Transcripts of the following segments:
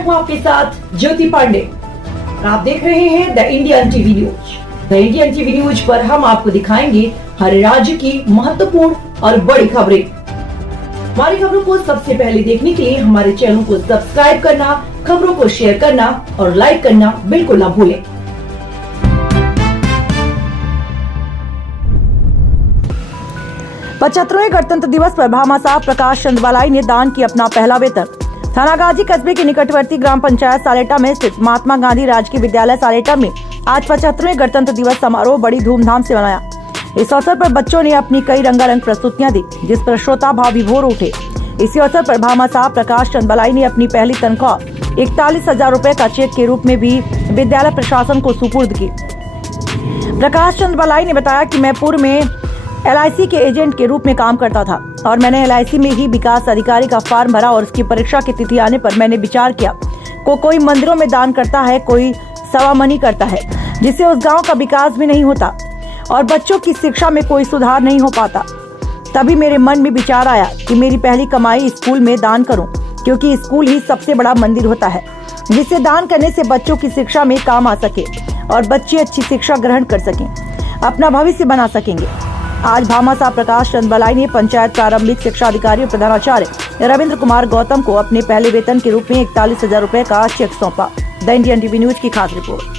मैं हूं आपके साथ ज्योति पांडे और आप देख रहे हैं the Indian TV news. The Indian TV news पर हम आपको दिखाएंगे हर राज्य की महत्वपूर्ण और बड़ी खबरें। हमारी खबरों को सबसे पहले देखने के लिए हमारे चैनल को सब्सक्राइब करना, खबरों को शेयर करना और लाइक करना बिल्कुल ना भूलें। 75वें गणतंत्र दिवस पर भामाशाह प्रकाश चंद बालाई ने दान किया अपना पहला वेतन। थानागाजी कस्बे के निकटवर्ती ग्राम पंचायत सालेटा में स्थित महात्मा गांधी राजकीय विद्यालय सालेटा में आज 75वें गणतंत्र दिवस समारोह बड़ी धूमधाम से मनाया। इस अवसर पर बच्चों ने अपनी कई रंगारंग प्रस्तुतियां दी, जिस पर श्रोता भाव विभोर उठे। इसी अवसर पर भामाशाह प्रकाश चंद बालाई ने अपनी पहली तनख्वाह 41,000 रुपए का चेक के रूप में भी विद्यालय प्रशासन को सुपुर्द की। प्रकाश चंद बालाई ने बताया कि मैं पूर्व में LIC के एजेंट के रूप में काम करता था और मैंने LIC में ही विकास अधिकारी का फॉर्म भरा और उसकी परीक्षा की तिथि आने पर मैंने विचार किया कोई मंदिरों में दान करता है, कोई सवामनी करता है, जिससे उस गांव का विकास भी नहीं होता और बच्चों की शिक्षा में कोई सुधार नहीं हो पाता। तभी मेरे मन में विचार आया कि मेरी पहली कमाई स्कूल में दान करूं, क्योंकि स्कूल ही सबसे बड़ा मंदिर होता है, जिससे दान करने से बच्चों की शिक्षा में काम आ सके और बच्चे अच्छी शिक्षा ग्रहण कर सकें, अपना भविष्य बना सकेंगे। आज भामाशाह प्रकाश चंद बालाई ने पंचायत प्रारंभिक शिक्षा अधिकारी और प्रधानाचार्य रविंद्र कुमार गौतम को अपने पहले वेतन के रूप में 41,000 रुपए का चेक सौंपा। द इंडियन टीवी न्यूज की खास रिपोर्ट।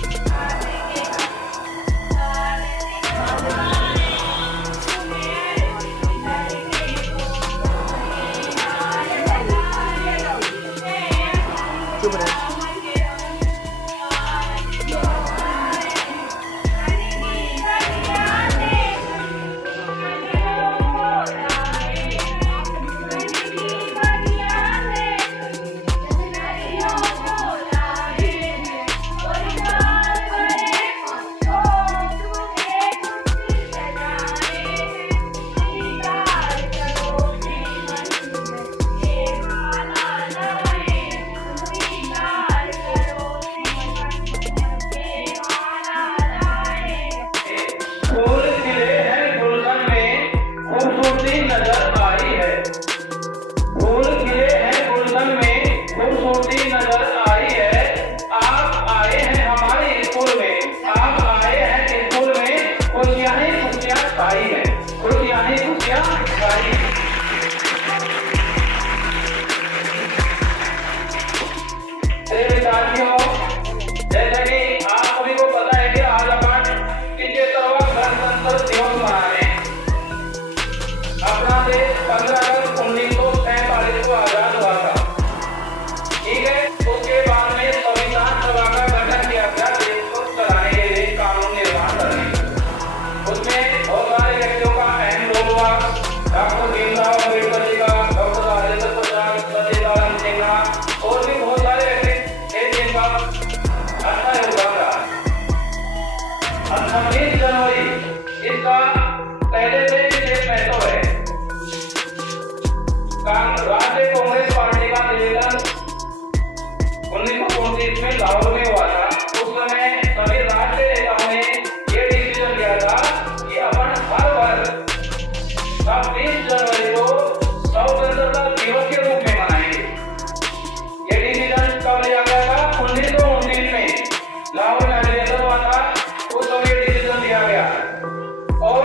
राज्य कांग्रेस पार्टी का निवेदन 1929 में लाहौर में हुआ था। उस समय सभी राज्य नेताओं ने ये डिसीजन लिया था कि अपन हर वर्ष 26 जनवरी को स्वतंत्रता दिवस के रूप में मनाएंगे। ये डिसीजन कब लिया गया था? 1929 में लाहौर में निवेदन हुआ था, उस समय ये डिसीजन लिया गया और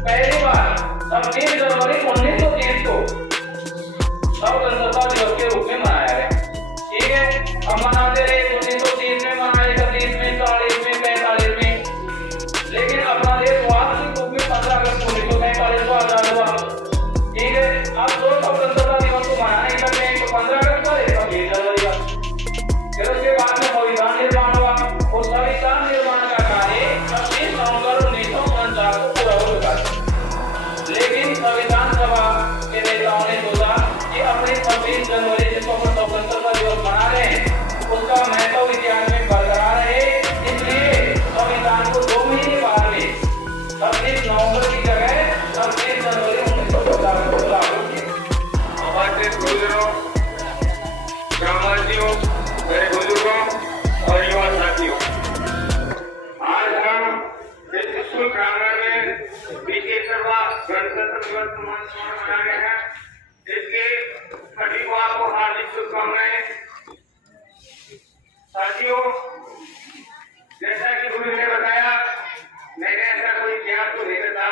पहली बार 26 जनवरी 1930 को स्वतंत्रता दिवस के रूप में मनाया गया। ठीक है, हम मनाते रहे 1930 में मनाए, 31 में, 40 में, 45 में, लेकिन अपना देश वास्तविक रूप में 15 अगस्त 1947 को आजाद हुआ। ठीक है, अब जो स्वतंत्रता दिवस को मनाने के लिए तो 15 अगस्त का, 26 जनवरी का। फिर उसके बाद में संविधान निर्माण हुआ। उस संविधान निर्माण का कार्य 26 नवंबर 1949 को पूरा हो चुका है, लेकिन संविधान सभा के नेताओं ने सोचा कि अपने 26 जनवरी जिसको हम स्वतंत्रता दिवस मना रहे हैं उसका महत्व इतिहास में बरकरार है, इसलिए संविधान को 2 महीने बाद में 26 नवंबर की जगह 26 जनवरी 1950 को लागू किया। हमारे गुरुजनों, ग्रामवासियों, मेरे बुजुर्गों और युवा साथियों, आज हम इस स्कूल प्रांगण में बीतेवा गणतंत्र दिवस मना रहे हैं, जिसके सभी को आपको हार्दिक शुभकामनाएं। साथियों, जैसा कि गुरु ने बताया, मैंने ऐसा कोई त्याग तो नहीं था,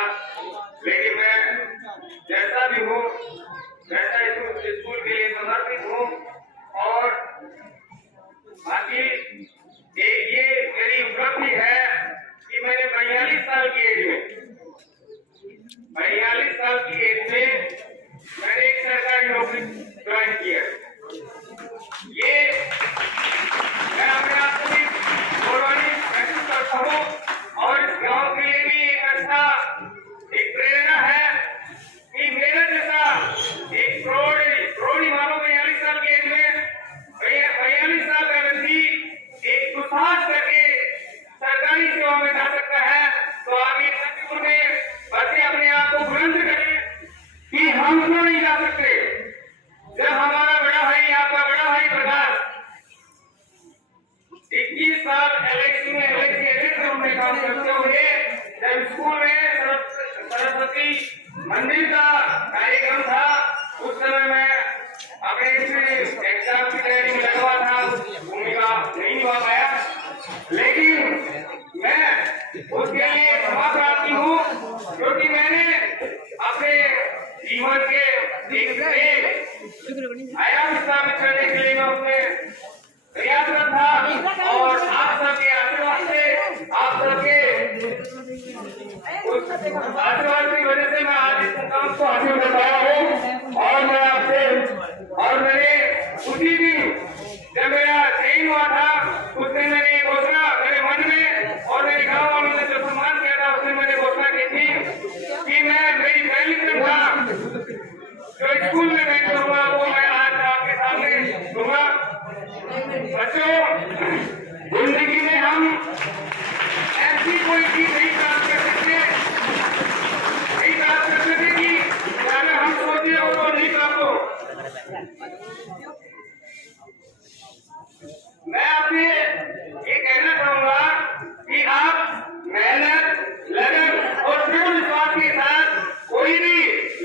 लेकिन मैं जैसा भी हूँ वैसा स्कूल के लिए समर्पित हूँ। और बाकी ये मेरी उपलब्धि है कि मैंने 42 साल की एज में मैंने एक सरकारी नौकरी ज्वाइन किया। ये मैं अपने आप को भी गौरवान्वित महसूस करता हूँ और इस गांव के लिए भी एक प्रेरणा है कि मेरा जैसा एक करोड़ी मानो 42 साल की एज में 42 साल का व्यक्ति एक दुस्साहस करके सरकारी सेवा में जा सकता है, तो आगे सत्युग में बच्चे अपने आप को बुलंद करें कि हम क्यों नहीं जा सकते। जब हमारा बड़ा भाई, आपका बड़ा भाई प्रकाश 21 साल एलआईसी में काम करते हुए जब स्कूल में सरस्वती मंदिर का कार्यक्रम था, उस समय मैं अपने एग्जाम की तैयारी में लगा था, भूमिका नहीं निभा पाया, लेकिन मैं उसके लिए क्षमा प्रार्थी हूँ, क्योंकि मैंने अपने जीवन के आयाम स्थापित करने के लिए मैं उसमें प्रयासरत था। और आप सबके आशीर्वाद से, आप सबके आशीर्वाद की वजह से मैं आज इस मुकाम को हासिल कर पाया हूँ। और मैं आपसे, और मैंने उसी दिन जब मेरा चयन हुआ था, उस दिन मैंने घोषणा मेरे मन में और मेरे गाँव वालों ने जो सम्मान किया था, उसमें मैंने घोषणा की थी कि मैं मेरी पहली तनख्वाह जो स्कूल में मैं करूँगा वो मैं आज आपके सामने दूंगा। बच्चों, जिंदगी में हम ऐसी कोई चीज नहीं प्राप्त कर सकते कि अगर हम सोचे और वो नहीं प्राप्त हो। मैं आपसे ये कहना चाहूंगा कि आप मेहनत, लगन और दृढ़ विश्वास के साथ कोई भी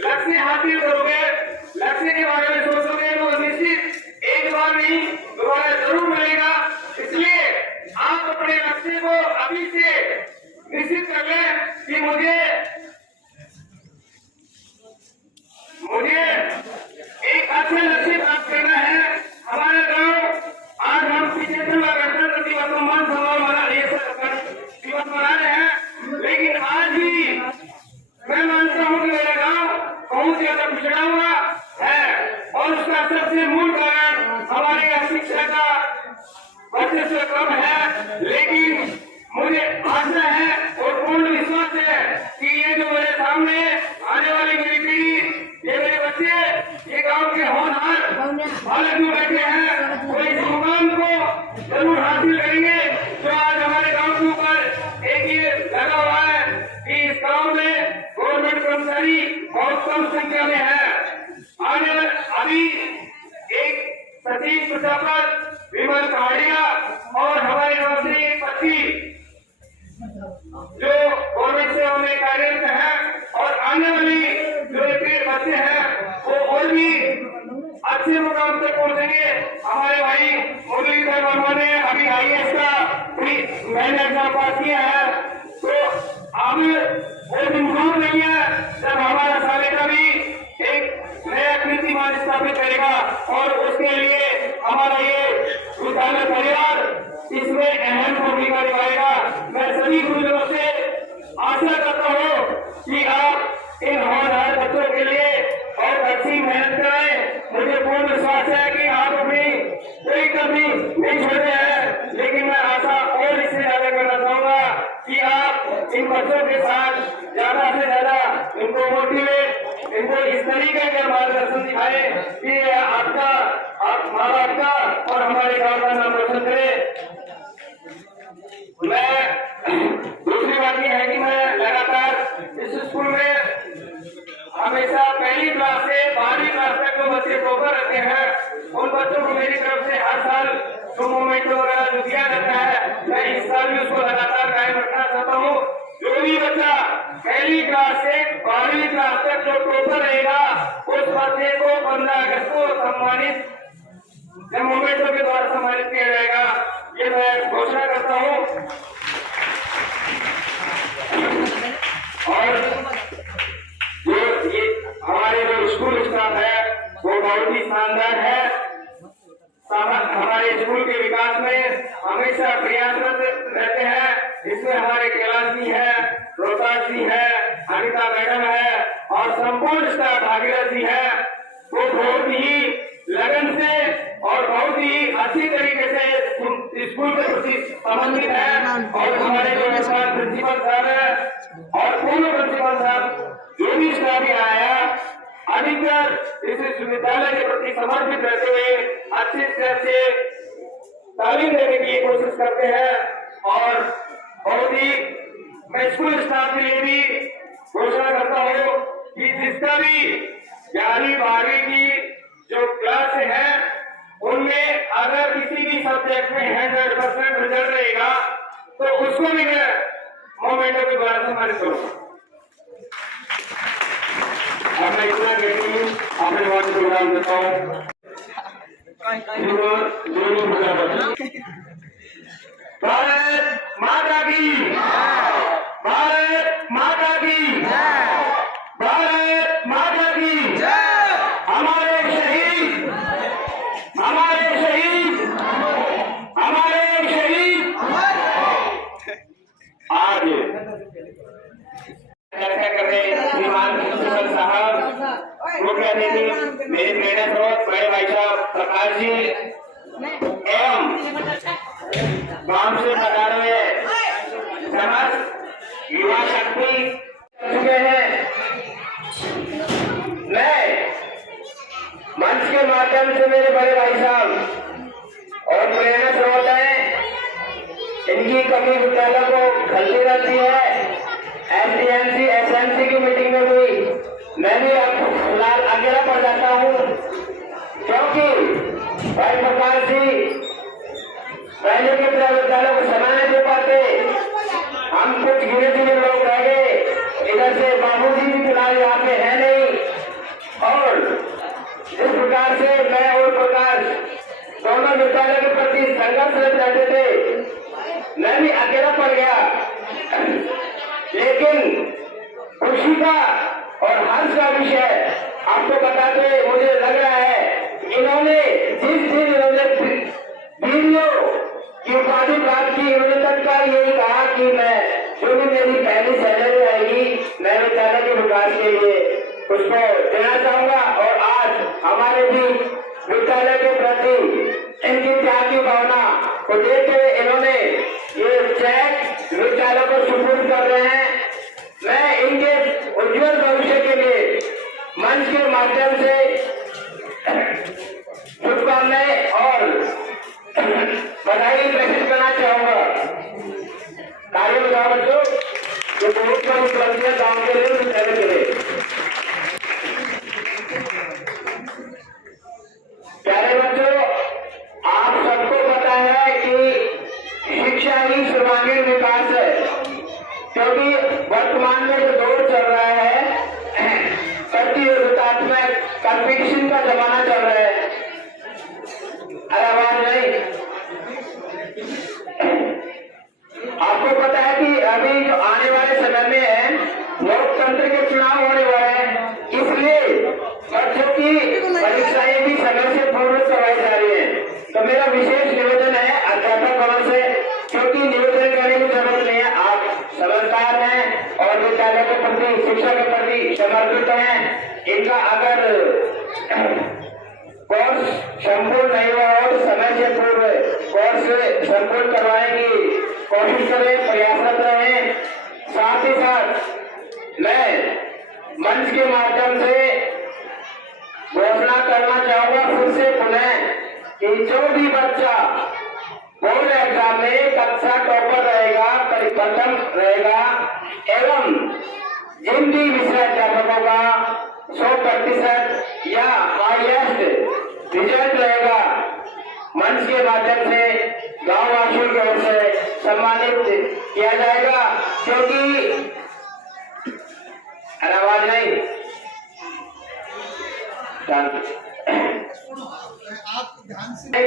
लक्ष्य हासिल करोगे, लक्ष्य के बारे में सोचोगे तो निश्चित एक बार नहीं दोबारा जरूर मिलेगा। इसलिए आप अपने लक्ष्य को अभी से निश्चित कर लें कि मुझे एक अच्छा लक्ष्य प्राप्त करना है। हमारे गांव आज हम 75वां गणतंत्र दिवस सम्मान दिवस मना रहे हैं, लेकिन आज भी मैं मानता हूँ कि मेरा गांव बहुत ज्यादा पिछड़ा हुआ है और उसका सबसे मूल कारण हमारे यहाँ शिक्षा का वर्चस्व कम है। लेकिन मुझे आशा है और पूर्ण विश्वास है कि ये जो मेरे सामने आने वाली मेरी पीढ़ी, ये मेरे बच्चे, ये गांव के होनहार बालक जो बैठे हैं, वो इस मुकाम को जरूर हासिल करेंगे। जो आज हमारे गांव के ऊपर एक ये लगा हुआ है कि इस गांव में गवर्नमेंट कर्मचारी बहुत कम संख्या में है। आने अभी एक सचिव प्रजापत, विमल पहाड़िया और हमारे गांव से एक बच्ची जो गवर्नमेंट सेवा में कार्यरत है, और आने वाली जो बच्चे हैं वो और भी अच्छे मुकाम तक पहुंचेंगे। हमारे भाई मुरलीधर वर्मा ने अभी IAS का मैंने एग्जाम पास किया है, तो अब वो दिन दूर नहीं है जब हमारा सालेटा भी एक नया कीर्तिमान स्थापित करेगा, और उसके लिए हमारा ये विद्यालय परिवार इसमें अहम भूमिका निभाएगा। मैं सभी गुरुजनों से आशा करता हूँ कि आप इन होनहार बच्चों के लिए बहुत अच्छी मेहनत करें। मुझे पूर्ण विश्वास है कि आप अपनी कोई कमी नहीं छोड़ते हैं, लेकिन मैं आशा और इससे ज्यादा करना चाहूंगा कि आप इन बच्चों के साथ ज्यादा से ज्यादा इनको मोटिवेट, इनको इस तरीके का मार्गदर्शन दिखाए कि आप माँ बाप का और हमारे गांव का नाम रोशन करे। मैं दूसरी बात यह है कि मैं लगातार इस स्कूल में हमेशा पहली क्लास से 12वीं क्लास तक जो बच्चे टॉपर रहते हैं, उन बच्चों को मेरी तरफ से हर साल जो मूवमेंट वगैरह जो दिया जाता है, मैं इस साल भी उसको लगातार कायम रखना चाहता हूँ। जो भी बच्चा पहली क्लास से 12वीं क्लास तक जो टॉपर रहेगा, उस बच्चे को 15 अगस्त को सम्मानित मूवमेंटों के द्वारा सम्मानित किया जाएगा। ये मैं घोषणा करता हूँ। और ये हमारे जो स्कूल स्टाफ है वो बहुत ही शानदार है। हमारे स्कूल के विकास में हमेशा प्रयासरत रहते हैं। इसमें हमारे कैलाश जी है, रोहतास जी है, अनिता मैडम है और संपूर्ण स्टाफ भागीरथ जी है। वो बहुत ही लगन से और बहुत ही अच्छी तरीके से स्कूल के प्रति संबंधित है। और हमारे जो प्रिंसिपल साहब है और पूर्व प्रिंसिपल साहब जो भी स्टाफ यहाँ आया अधिकतर इस विश्वविद्यालय के प्रति समर्पित रहते हुए अच्छे से अच्छे तालीम देने की कोशिश करते हैं। और बहुत ही मैं स्कूल स्टाफ के लिए भी घोषणा करता हूँ कि जिसका भी 11वीं 12वीं की जो क्लास है उनमें अगर किसी भी सब्जेक्ट में 100% रिजल्ट रहेगा तो उसको भी मैं मोमेंटो के द्वारा सम्मानित करूंगा। अब मैं इतना कहती हूँ अपने वाद प्रोग्राम देता हूँ। भारत माता की, भारत माता की, भारत माता की। हमारे शहीद, हमारे शहीद, हमारे शहीद। आज चर्चा कर रहे श्रीमान प्रिंसिपल साहब, मुख्य अतिथि मेरे प्रेरणा स्रोत बड़े भाई साहब प्रकाश जी एवं गांव से पधारे हुए समस्त युवा शक्ति चुके हैं। मैं मंच के माध्यम से मेरे बड़े भाई साहब और प्रेरणा स्रोत है, इनकी कमी विद्यालय को खलती रहती है। एसडीएमसी एसएमसी की मीटिंग में हुई, मैं भी अब फिलहाल अकेला पड़ जाता हूँ क्योंकि भाई प्रकाश जी पहले के विद्यालय को समय नहीं दे पाते। हम कुछ गिने चुने लोग रह गए, इधर से बाबूजी भी फिलहाल यहाँ पे है नहीं। और जिस प्रकार से मैं और प्रकाश दोनों विद्यालय के प्रति संघर्षरत रहते थे, मैं भी अकेला पड़ गया। लेकिन खुशी का और हर्ष का विषय आपको बताते मुझे लग रहा है, इन्होंने जिस दिन इन्होंने वीडियो की उपाधि प्राप्त की, इन्होंने तक का यही कहा कि मैं जो भी मेरी पहली सैलरी आएगी मैं विद्यालय के विकास के लिए उसको देना चाहूंगा। और आज हमारे भी विद्यालय के प्रति इनकी त्याग की भावना को देखते हुए इन्होंने ये चेक विद्यालय को सुपुर्द कर रहे हैं। मैं इनके उज्जवल भविष्य के लिए मंच के माध्यम से शुभकामनाएं और बधाई प्रेषित करना चाहूंगा। कार्य बताओ बच्चों, जो बहुत बड़ी उपलब्धियां गांव के लिए विद्यालय के लिए। प्यारे बच्चों, आप सबको पता है कि शिक्षा ही सर्वांगीण विकास है, क्योंकि वर्तमान में जो दौर चल रहा है प्रतियोगितात्मक कंपटीशन का जमाना चल रहा है। अरे आवाज नहीं, आपको पता है कि अभी जो आने वाले समय में है लोकतंत्र के चुनाव होने वाले हैं, इसलिए बच्चों की परीक्षाएं भी समय से पूर्व करवाई जा रही है। तो मेरा विशेष निवेदन है अध्यापक से, क्योंकि निवेदन करने की जरूरत नहीं है, आप समझदार हैं और विद्यालय के प्रति शिक्षा के प्रति समर्पित हैं। इनका अगर कोर्स संपूर्ण नहीं हुआ हो तो समय से पूर्व कोर्स संपूर्ण करवाने की कोशिश करें, प्रयासरत रहें। साथ ही साथ मैं मंच के माध्यम से घोषणा करना चाहूंगा फिर से पुनः कि जो भी बच्चा बोर्ड एग्जाम में कक्षा टॉपर रहेगा, प्रथम रहेगा एवं जिन भी विषय अध्यापकों का 100% या हाईएस्ट रिजल्ट रहेगा, मंच के माध्यम से गांव वासियों की ओर से सम्मानित किया जाएगा। क्योंकि आवाज नहीं,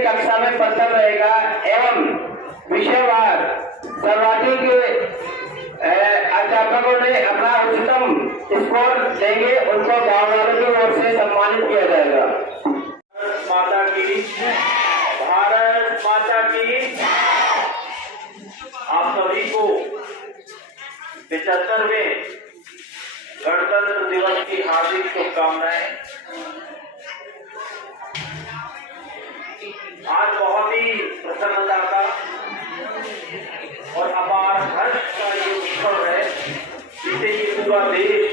कक्षा में प्रथम रहेगा एवं विषयवार सर्वाधिक अध्यापकों ने अपना उच्चतम स्कोर देंगे, उनको गाँव वालों की ओर से सम्मानित किया जाएगा। भारत माता की, भारत माता की। आप सभी को 75वें गणतंत्र दिवस की हार्दिक शुभकामनाएं। आज बहुत ही प्रसन्नता का और अपार हर्ष का ये उत्सव है, जिसे ये पूरा देश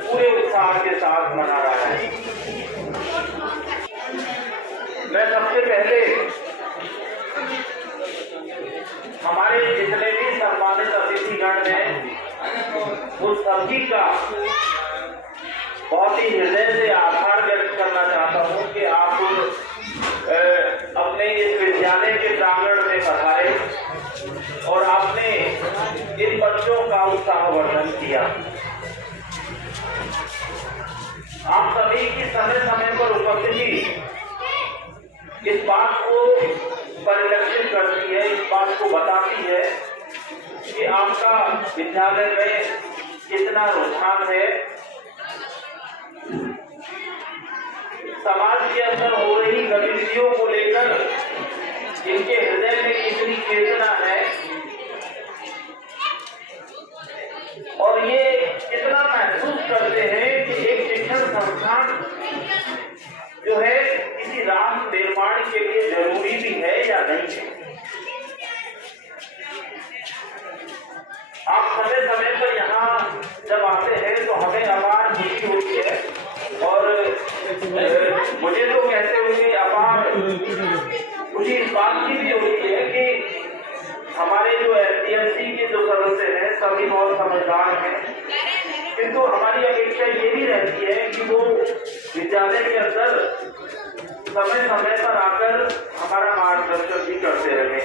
पूरे उत्साह के साथ मना रहा है। मैं सबसे पहले हमारे जितने भी सम्मानित अतिथिगण हैं, उन सभी का बहुत ही हृदय से आभार व्यक्त करना चाहता हूँ कि आप अपने इस विद्यालय के प्रांगण में पधारे और आपने इन बच्चों का उत्साहवर्धन किया। आप सभी की समय समय पर उपस्थिति इस बात को परिलक्षित करती है, इस बात को बताती है कि आपका विद्यालय में कितना रुझान है, समाज के अंदर हो रही गतिविधियों को लेकर इनके हृदय में कितनी चेतना है और ये कितना महसूस करते हैं कि एक शिक्षण संस्थान जो है किसी राष्ट्र निर्माण के लिए जरूरी भी है या नहीं है। आप समय समय पर यहाँ जब आते हैं तो हमें अपार खुशी होती है और मुझे तो कहते हुए अपार खुशी इस बात की भी होती है कि हमारे जो SDMC के जो सदस्य हैं सभी बहुत समझदार हैं, किंतु हमारी अपेक्षा ये भी रहती है कि वो विद्यालय के अंदर समय समय पर आकर हमारा मार्गदर्शन भी करते रहे,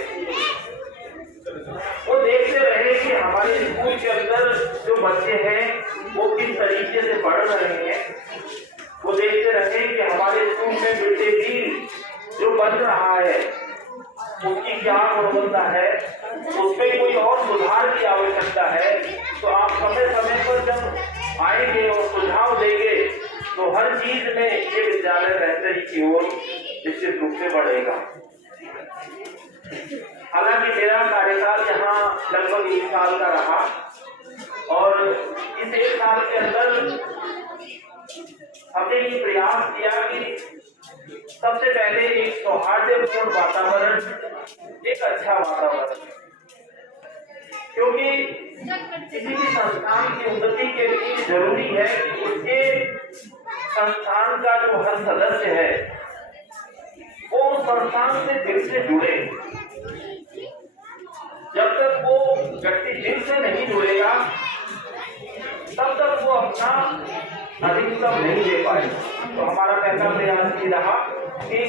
वो देखते रहे कि हमारे स्कूल के अंदर जो बच्चे हैं वो किस तरीके से पढ़ रहे हैं, वो देखते रहे कि हमारे स्कूल में मिड डे मील जो बन रहा है उसकी क्या गुणवत्ता है, उसमें कोई और सुधार की आवश्यकता है। तो आप समय समय पर जब आएंगे और सुझाव देंगे तो हर चीज में ये विद्यालय बेहतरी की ओर निश्चित रूप से बढ़ेगा। हालांकि मेरा कार्यकाल यहाँ लगभग 1 साल का रहा और इस 1 साल के अंदर हमने ये प्रयास किया कि सबसे पहले एक सौहार्दपूर्ण वातावरण, एक अच्छा वातावरण, क्योंकि किसी भी संस्थान की उन्नति के लिए जरूरी है कि उसके संस्थान का जो हर सदस्य है वो उस संस्थान से दिल से जुड़े। जब तक वो व्यक्ति दिल से नहीं जुड़ेगा तब तक वो अपना अधिकतम नहीं दे पाए। तो हमारा पहला प्रयास ये रहा कि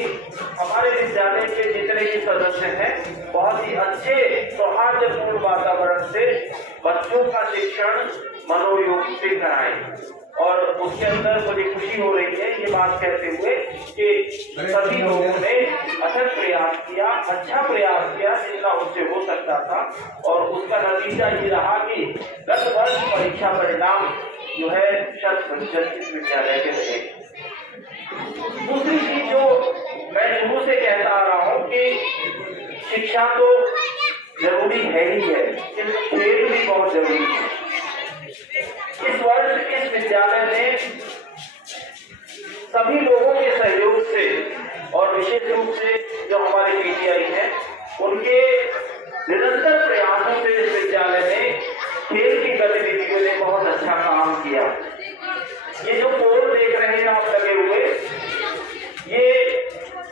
हमारे विद्यालय के जितने भी सदस्य हैं बहुत ही अच्छे सौहार्दपूर्ण वातावरण से बच्चों का शिक्षण मनोयोग से कराएं। और उसके अंदर मुझे खुशी हो रही है ये बात कहते हुए कि सभी लोगों ने अथक प्रयास किया, अच्छा प्रयास किया जितना उससे हो सकता था और उसका नतीजा ये रहा कि गत वर्ष परीक्षा परिणाम जो है 100% इस विद्यालय के रहे। दूसरी चीज जो मैं शुरू से कहता आ रहा हूँ कि शिक्षा तो जरूरी है ही है, किंतु खेल भी बहुत जरूरी है। इस वर्ष इस विद्यालय ने सभी लोगों के सहयोग से और विशेष रूप से जो हमारे PTI हैं उनके निरंतर प्रयासों से इस विद्यालय ने खेल की गतिविधियों ने बहुत अच्छा काम किया। ये जो पोल देख रहे हैं आप लगे हुए, ये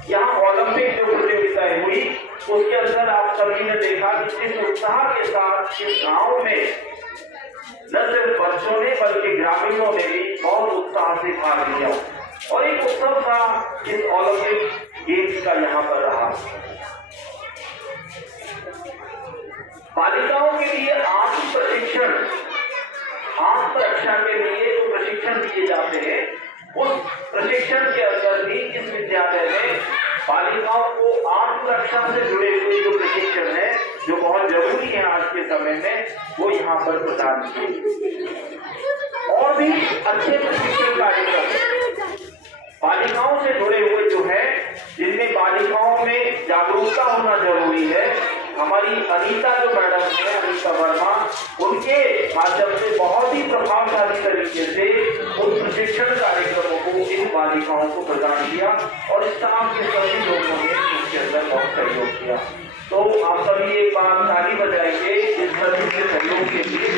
यहाँ ओलंपिक जो प्रतियोगिताएं हुई उसके अंदर आप सभी ने देखा कि इस उत्साह के साथ इस गांव में न सिर्फ बच्चों ने बल्कि ग्रामीणों ने भी बहुत उत्साह से भाग लिया और एक उत्सव था इस ओलंपिक गेम्स का यहाँ पर रहा। बालिकाओं के लिए आत्म प्रशिक्षण, आत्म रक्षा के लिए जो प्रशिक्षण दिए जाते हैं उस प्रशिक्षण के अंदर भी इस विद्यालय में बालिकाओं को आत्मरक्षा से जुड़े हुए जो प्रशिक्षण है, जो बहुत जरूरी है आज के समय में, वो यहाँ पर प्रदान किए। और भी अच्छे प्रशिक्षण कार्यक्रम बालिकाओं से जुड़े हुए जो है, जिनमें बालिकाओं में जागरूकता होना जरूरी है। हमारी अनीता जो मैडम है, अनीता वर्मा, उनके माध्यम से बहुत ही प्रभावशाली तरीके से उन प्रशिक्षण कार्यक्रमों को इन बालिकाओं को प्रदान किया और स्टाफ के सभी लोगों ने इसके अंदर बहुत सहयोग किया। तो आप सभी एक बार ताली बजाएंगे इस सभी के सहयोग के लिए।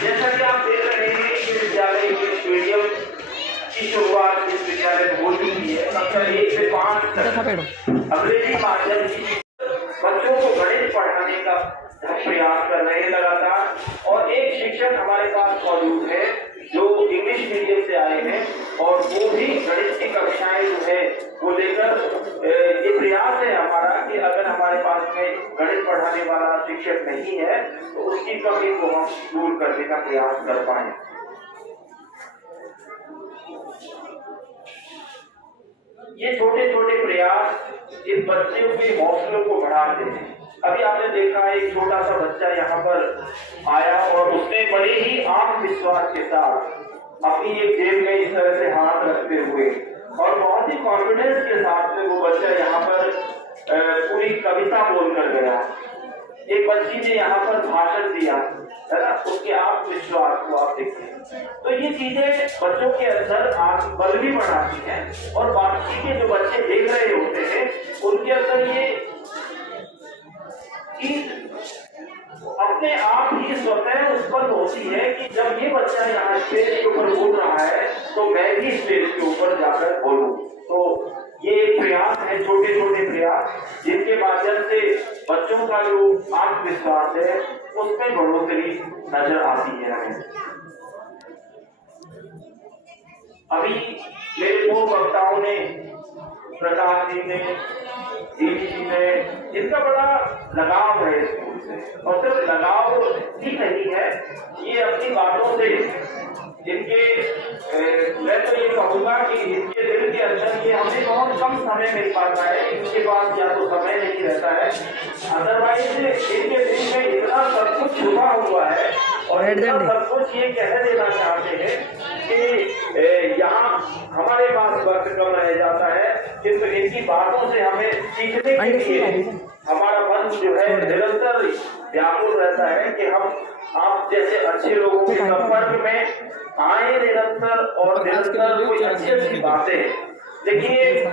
जैसा कि आप देख रहे हैं कि विद्यालय के स्टेडियम की शुरुआत इस विद्यालय में हो चुकी है। कक्षा 1 से 5 तक अंग्रेजी माध्यम की बच्चों को गणित पढ़ाने का प्रयास कर रहे हैं लगातार। और एक शिक्षक हमारे पास मौजूद है जो इंग्लिश मीडियम से आए हैं और वो भी गणित की कक्षाएं जो है वो लेकर ये प्रयास है हमारा कि अगर हमारे पास में गणित पढ़ाने वाला शिक्षक नहीं है तो उसकी कमी को हम दूर करने का प्रयास कर पाए। ये छोटे छोटे प्रयास इन बच्चों के हौसलों को बढ़ाते हैं। अभी आपने देखा एक छोटा सा बच्चा यहाँ पर आया और उसने बड़े ही आत्मविश्वास के साथ अपनी एक जेब में इस तरह से हाथ रखते हुए और बहुत ही कॉन्फिडेंस के साथ में वो बच्चा यहाँ पर पूरी कविता बोलकर गया। एक बच्ची ने यहाँ पर भाषण दिया, है ना, उसके आत्मविश्वास को आप देखिए। तो ये चीजें बच्चों के अंदर आत्मबल भी बढ़ाती हैं और बाकी के जो बच्चे देख रहे होते हैं उनके अंदर ये अपने आप ही स्वतः उत्पन्न होती है कि जब ये बच्चा यहाँ स्टेज के ऊपर बोल रहा है तो मैं भी स्टेज के ऊपर जाकर बोलूं। तो ये एक प्रयास है, छोटे छोटे प्रयास जिनके माध्यम से बच्चों का जो आत्मविश्वास है उसमें बढ़ोतरी नजर आती है हमें। अभी मेरे दो वक्ताओं ने, प्रकाश जी ने, दीदी जी ने, इनका बड़ा लगाव है स्कूल से और सिर्फ लगाव ही नहीं है, ये अपनी बातों से जिनके मैं तो ये कहूँगा कि इनके दिल के अंदर ये हमें बहुत कम समय मिल पाता है, इनके पास या तो समय नहीं रहता है, अदरवाइज इनके दिल में इतना सब कुछ छुपा हुआ है और इतना सब कुछ ये कह देना चाहते हैं कि यहाँ हमारे पास वक्त कम रह जाता है, किंतु इनकी बातों से हमें सीखने के लिए हमारा मन जो है निरंतर व्याकुल रहता है कि हम आप जैसे अच्छे लोगों के संपर्क में आए निरंतर और निरंतर कोई अच्छी अच्छी बातें। देखिए,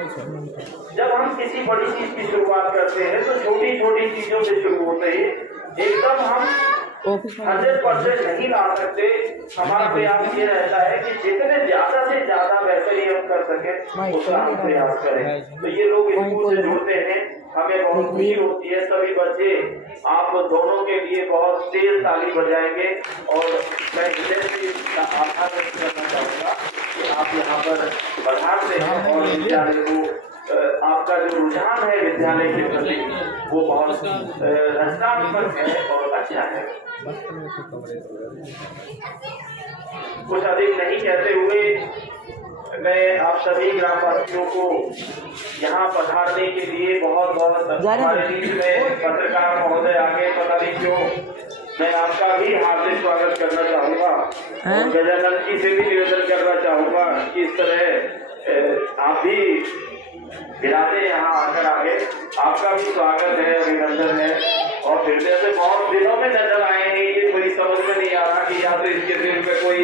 जब हम किसी बड़ी चीज की शुरुआत करते हैं तो छोटी छोटी चीजों से शुरू होते ही एकदम हम 100% नहीं ला सकते। हमारा प्रयास ये रहता है कि जितने ज्यादा से ज्यादा बेहतरी हम कर सके उसका हम प्रयास करें। तो ये लोग स्कूल से जुड़ते हैं, हमें बहुत खुशी होती है। सभी बच्चे आप दोनों के लिए बहुत तेज ताली बजाएंगे और मैं हृदय से आभार व्यक्त करना चाहूँगा कि आप यहाँ पर बढ़ाते हैं और विद्यालय को आपका जो रुझान है विद्यालय के प्रति वो बहुत रचनात्मक है और अच्छा है। कुछ अधिक नहीं कहते हुए मैं आप सभी ग्रामवासियों को यहाँ पधारने के लिए बहुत बहुत हमारे बीच में पत्रकार महोदय आगे पता नहीं क्यों मैं आपका भी हार्दिक स्वागत करना चाहूँगा और गजानंद जी से भी निवेदन करना चाहूँगा कि इस तरह आप भी गिराते यहाँ आकर आगे आपका भी स्वागत है, अभिनंदन है। और फिर से बहुत दिनों में नजर आए हैं, ये कोई समझ में नहीं आ रहा कि या तो इसके दिल में कोई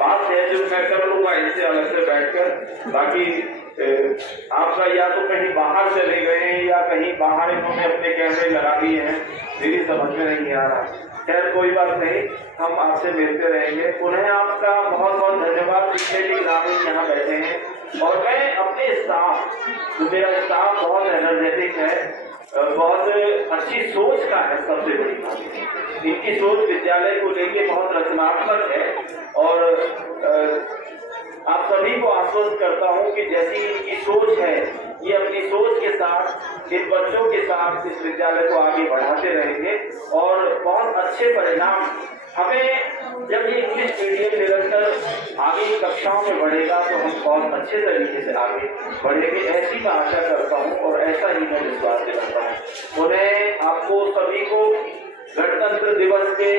बात है जो मैं कर लूंगा इनसे अलग से बैठकर, बाकी आपका या तो कहीं बाहर चले गए हैं या कहीं बाहर इन्होंने अपने कैमरे लगा दिए हैं, मेरी समझ में नहीं आ रहा। खैर कोई बात नहीं, हम आपसे मिलते रहेंगे। पुनः आपका बहुत बहुत धन्यवाद जितने भी ग्रामीण यहाँ बैठे हैं। और मैं अपने स्टाफ, जो मेरा स्टाफ बहुत एनर्जेटिक है, बहुत अच्छी सोच का है, सबसे बड़ी बात इनकी सोच विद्यालय को लेके बहुत रचनात्मक है और आप सभी को आश्वस्त करता हूं कि जैसी इनकी सोच है ये अपनी सोच के साथ इन बच्चों के साथ इस विद्यालय को आगे बढ़ाते रहेंगे और बहुत अच्छे परिणाम हमें जब ये इंग्लिश मीडियम निरंतर आगे की कक्षाओं में बढ़ेगा तो हम बहुत अच्छे तरीके से आगे बढ़ेंगे, ऐसी मैं आशा करता हूँ और ऐसा ही मैं विश्वास करता हूँ। उन्हें आपको सभी को गणतंत्र दिवस के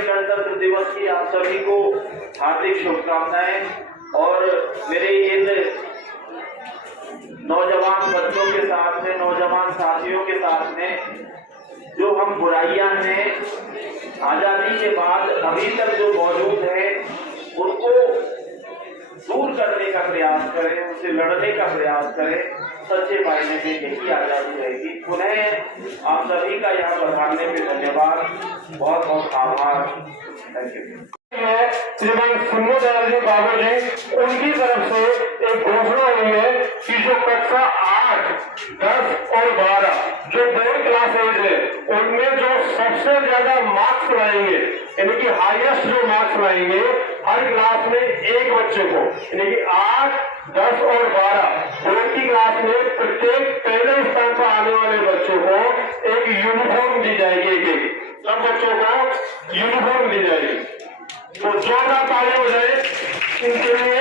गणतंत्र दिवस की आप सभी को हार्दिक शुभकामनाएं। और मेरे इन नौजवान बच्चों के साथ में, नौजवान साथियों के साथ में जो हम बुराइयां हैं आजादी के बाद अभी तक जो मौजूद है उनको दूर करने का प्रयास करें, उनसे लड़ने का प्रयास करें। सच्चे मायने में यही आजादी रहेगी। पुनः आप सभी का यहाँ पधारने पे धन्यवाद, बहुत बहुत आभार। Thank you. श्रीमान सुन्नोदयाल जी बाबू जी, उनकी तरफ से एक घोषणा हुई है कि जो कक्षा 8, 10 और 12 जो बोर्ड क्लासेज है उनमें जो सबसे ज्यादा मार्क्स लाएंगे, यानी कि हाईएस्ट जो मार्क्स लाएंगे हर क्लास में एक बच्चे को, यानी कि 8, 10 और 12 बोर्ड की क्लास में प्रत्येक पहले स्थान पर आने वाले बच्चों को एक यूनिफॉर्म दी जाएगी। एक सब बच्चों को यूनिफॉर्म दी जाएगी। तो जोरदार ताली हो जाए इनके लिए,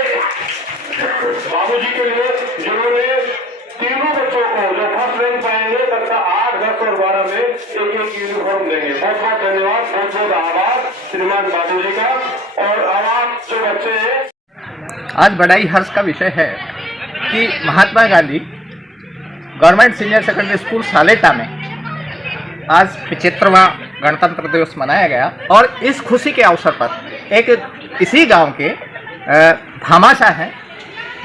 बाबूजी के लिए, जिन्होंने तीनों बच्चों को जो फर्स्ट रैंक पाएंगे कक्षा 8, 10 और 12 में एक यूनिफॉर्म देंगे। बहुत बहुत धन्यवाद, बहुत बहुत आभार श्रीमान बाबूजी का। और अब आप जो बच्चे हैं, आज बड़ा ही हर्ष का विषय है कि Mahatma Gandhi government senior secondary school Saleta में आज 75वां गणतंत्र दिवस मनाया गया। और इस खुशी के अवसर पर एक इसी गांव के भामाशाह हैं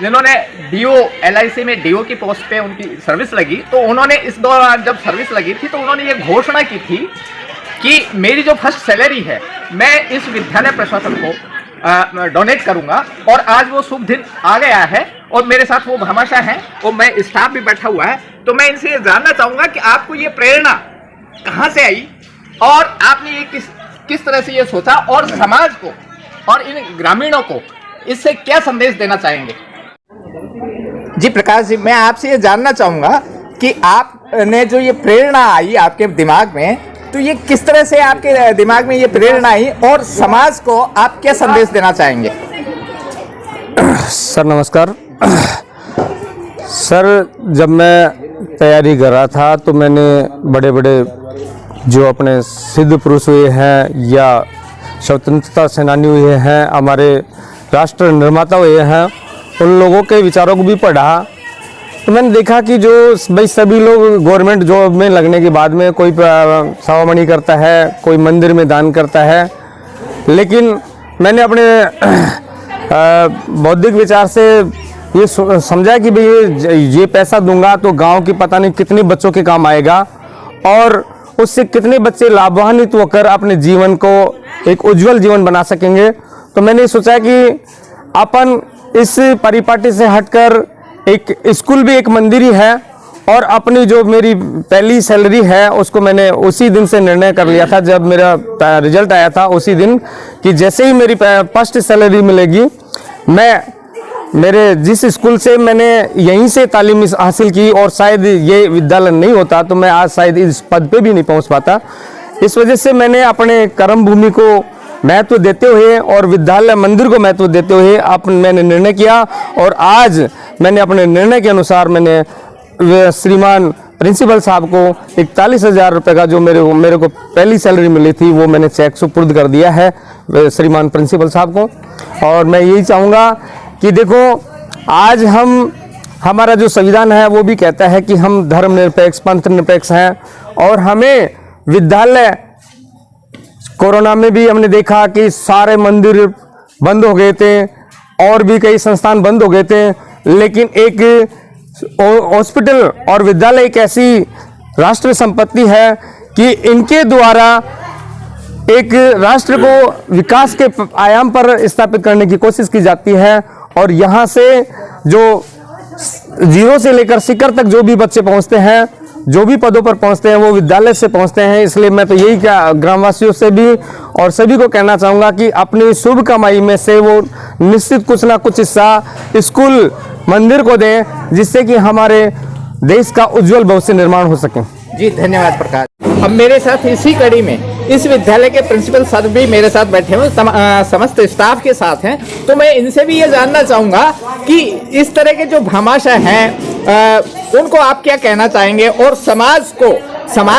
जिन्होंने डीओ LIC में डीओ की पोस्ट पे उनकी सर्विस लगी, तो उन्होंने इस दौरान जब सर्विस लगी थी तो उन्होंने ये घोषणा की थी कि मेरी जो फर्स्ट सैलरी है मैं इस विद्यालय प्रशासन को डोनेट करूंगा। और आज वो शुभ दिन आ गया है और मेरे साथ वो भामाशाह हैं और मैं स्टाफ भी बैठा हुआ है। तो मैं इनसे ये जानना चाहूँगा कि आपको ये प्रेरणा कहाँ से आई और आपने ये किस तरह से ये सोचा और समाज को और इन ग्रामीणों को इससे क्या संदेश देना चाहेंगे? जी प्रकाश जी, मैं आपसे ये जानना चाहूँगा कि आपने जो ये प्रेरणा आई आपके दिमाग में, तो ये किस तरह से आपके दिमाग में ये प्रेरणा आई और समाज को आप क्या संदेश देना चाहेंगे? सर नमस्कार। सर जब मैं तैयारी कर रहा था तो मैंने बड़े बड़े जो अपने सिद्ध पुरुष हुए हैं या स्वतंत्रता सेनानी हुए हैं, हमारे राष्ट्र निर्माता हुए हैं, उन लोगों के विचारों को भी पढ़ा। तो मैंने देखा कि जो भाई सभी लोग गवर्नमेंट जॉब में लगने के बाद में कोई सवामणि करता है, कोई मंदिर में दान करता है, लेकिन मैंने अपने बौद्धिक विचार से ये समझा कि भाई ये पैसा दूंगा तो गांव की पता नहीं कितने बच्चों के काम आएगा और उससे कितने बच्चे लाभान्वित होकर अपने जीवन को एक उज्जवल जीवन बना सकेंगे। तो मैंने सोचा कि अपन इस परिपाटी से हटकर एक स्कूल भी एक मंदिर ही है और अपनी जो मेरी पहली सैलरी है उसको मैंने उसी दिन से निर्णय कर लिया था जब मेरा रिजल्ट आया था उसी दिन कि जैसे ही मेरी फर्स्ट सैलरी मिलेगी मैं मेरे जिस स्कूल से मैंने यहीं से तालीम हासिल की और शायद ये विद्यालय नहीं होता तो मैं आज शायद इस पद पे भी नहीं पहुंच पाता। इस वजह से मैंने अपने कर्म भूमि को महत्व देते हुए और विद्यालय मंदिर को महत्व देते हुए मैंने निर्णय किया और आज मैंने अपने निर्णय के अनुसार मैंने श्रीमान प्रिंसिपल साहब को 41,000 रुपये का जो मेरे को पहली सैलरी मिली थी वो मैंने चेक सुपुर्द कर दिया है श्रीमान प्रिंसिपल साहब को। और मैं यही चाहूँगा कि देखो आज हमारा जो संविधान है वो भी कहता है कि हम धर्मनिरपेक्ष पंथ निरपेक्ष हैं और हमें विद्यालय कोरोना में भी हमने देखा कि सारे मंदिर बंद हो गए थे और भी कई संस्थान बंद हो गए थे, लेकिन एक हॉस्पिटल और विद्यालय एक ऐसी राष्ट्र संपत्ति है कि इनके द्वारा एक राष्ट्र को विकास के आयाम पर स्थापित करने की कोशिश की जाती है। और यहाँ से जो जीरो से लेकर शिखर तक जो भी बच्चे पहुँचते हैं जो भी पदों पर पहुंचते हैं वो विद्यालय से पहुंचते हैं। इसलिए मैं तो यही क्या ग्रामवासियों से भी और सभी को कहना चाहूँगा कि अपनी शुभ कमाई में से वो निश्चित कुछ ना कुछ हिस्सा स्कूल मंदिर को दें, जिससे कि हमारे देश का उज्जवल भविष्य निर्माण हो सके। जी धन्यवाद प्रकाश। अब मेरे साथ इसी कड़ी में इस विद्यालय के प्रिंसिपल सर भी मेरे साथ बैठे हुए समस्त स्टाफ के साथ हैं, तो मैं इनसे भी ये जानना चाहूँगा कि इस तरह के जो भामाशाह हैं उनको आप क्या कहना चाहेंगे और समाज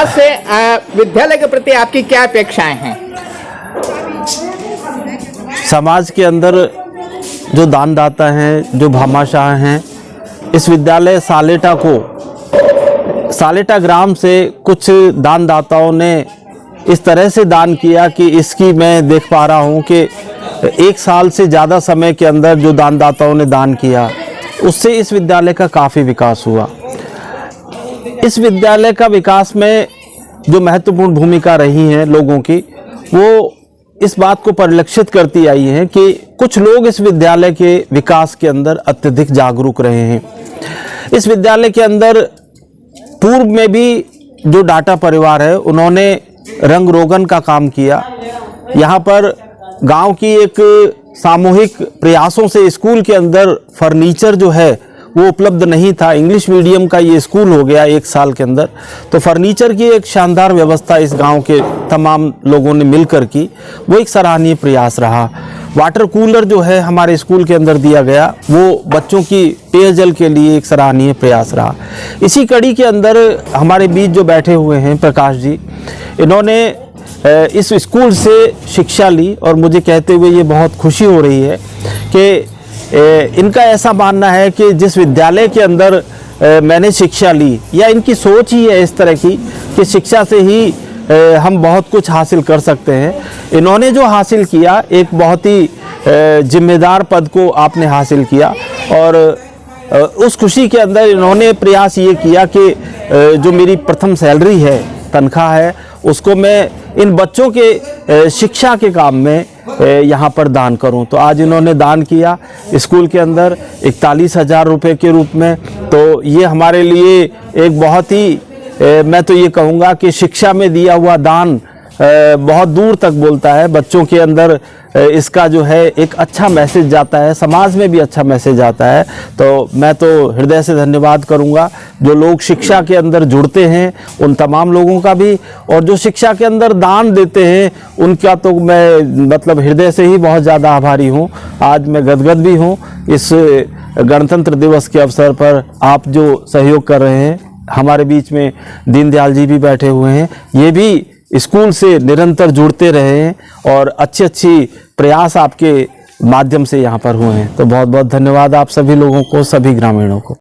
से विद्यालय के प्रति आपकी क्या अपेक्षाएं हैं? समाज के अंदर जो दानदाता हैं, जो भामाशाह हैं, इस विद्यालय सालेटा ग्राम से कुछ दानदाताओं ने इस तरह से दान किया कि इसकी मैं देख पा रहा हूँ कि 1 साल से ज़्यादा समय के अंदर जो दानदाताओं ने दान किया उससे इस विद्यालय का काफ़ी विकास हुआ। इस विद्यालय का विकास में जो महत्वपूर्ण भूमिका रही है लोगों की, वो इस बात को परिलक्षित करती आई है कि कुछ लोग इस विद्यालय के विकास के अंदर अत्यधिक जागरूक रहे हैं। इस विद्यालय के अंदर पूर्व में भी जो डाटा परिवार है उन्होंने रंग रोगन का काम किया। यहाँ पर गांव की एक सामूहिक प्रयासों से स्कूल के अंदर फर्नीचर जो है वो उपलब्ध नहीं था। इंग्लिश मीडियम का ये स्कूल हो गया 1 साल के अंदर, तो फर्नीचर की एक शानदार व्यवस्था इस गांव के तमाम लोगों ने मिलकर की, वो एक सराहनीय प्रयास रहा। वाटर कूलर जो है हमारे स्कूल के अंदर दिया गया, वो बच्चों की पेयजल के लिए एक सराहनीय प्रयास रहा। इसी कड़ी के अंदर हमारे बीच जो बैठे हुए हैं प्रकाश जी, इन्होंने इस स्कूल से शिक्षा ली और मुझे कहते हुए ये बहुत खुशी हो रही है कि इनका ऐसा मानना है कि जिस विद्यालय के अंदर मैंने शिक्षा ली, या इनकी सोच ही है इस तरह की कि शिक्षा से ही हम बहुत कुछ हासिल कर सकते हैं। इन्होंने जो हासिल किया, एक बहुत ही जिम्मेदार पद को आपने हासिल किया और उस खुशी के अंदर इन्होंने प्रयास ये किया कि जो मेरी प्रथम सैलरी है, तनख्वाह है, उसको मैं इन बच्चों के शिक्षा के काम में यहाँ पर दान करूँ। तो आज इन्होंने दान किया स्कूल के अंदर 41,000 रुपये के रूप में। तो ये हमारे लिए एक बहुत ही मैं तो ये कहूँगा कि शिक्षा में दिया हुआ दान बहुत दूर तक बोलता है। बच्चों के अंदर इसका जो है एक अच्छा मैसेज जाता है, समाज में भी अच्छा मैसेज आता है। तो मैं तो हृदय से धन्यवाद करूंगा जो लोग शिक्षा के अंदर जुड़ते हैं, उन तमाम लोगों का भी, और जो शिक्षा के अंदर दान देते हैं उनका तो मैं मतलब हृदय से ही बहुत ज़्यादा आभारी हूँ। आज मैं गदगद भी हूँ इस गणतंत्र दिवस के अवसर पर आप जो सहयोग कर रहे हैं। हमारे बीच में दीनदयाल जी भी बैठे हुए हैं, ये भी स्कूल से निरंतर जुड़ते रहे हैं और अच्छी प्रयास आपके माध्यम से यहाँ पर हुए हैं। तो बहुत बहुत धन्यवाद आप सभी लोगों को, सभी ग्रामीणों को।